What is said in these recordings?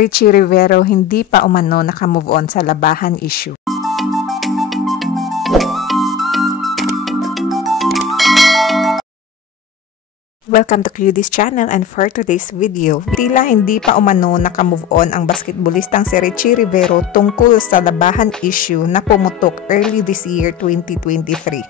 Richie Rivero hindi pa umano nakamove on sa labahan issue. Welcome to QD's channel, and for today's video, tila hindi pa umano nakamove on ang basketballistang si Richie Rivero tungkol sa labahan issue na pumutok early this year 2023.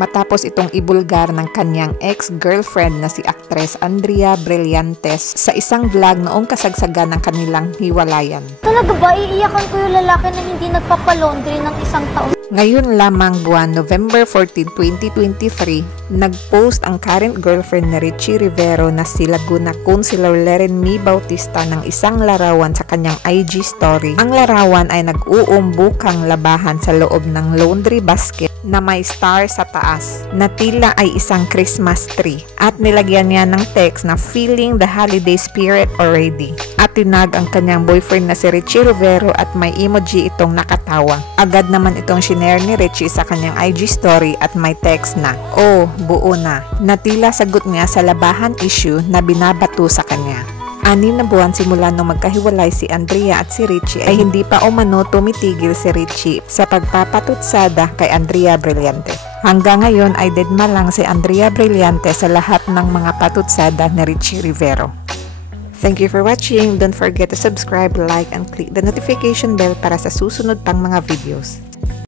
Matapos itong ibulgar ng kanyang ex-girlfriend na si actress Andrea Brillantes sa isang vlog noong kasagsagan ng kanilang hiwalayan. Talaga ba? Iiyakan ko yung lalaki na hindi nagpapalaundry ng isang taon? Ngayon lamang buwan November 14, 2023, nag-post ang current girlfriend na Richie Rivero na si Laguna Councilor Lerenmi Bautista ng isang larawan sa kanyang IG story. Ang larawan ay nag-uumbukang labahan sa loob ng laundry basket na may star sa taas na tila ay isang Christmas tree, at nilagyan niya ng text na feeling the holiday spirit already, at tinag ang kanyang boyfriend na si Richie Rivero at may emoji itong nakatawa. Agad naman itong shinare ni Richie sa kanyang IG story at may text na, "Oh, buo na," na tila sagot niya sa labahan issue na binabato sa kanya. 6 na buwan simula nung magkahiwalay si Andrea at si Richie ay hindi pa umano tumitigil si Richie sa pagpapatutsada kay Andrea Brillantes. Hanggang ngayon ay dedma lang si Andrea Brillantes sa lahat ng mga patutsada ni Richie Rivero. Thank you for watching. Don't forget to subscribe, like, and click the notification bell para sa susunod pang mga videos.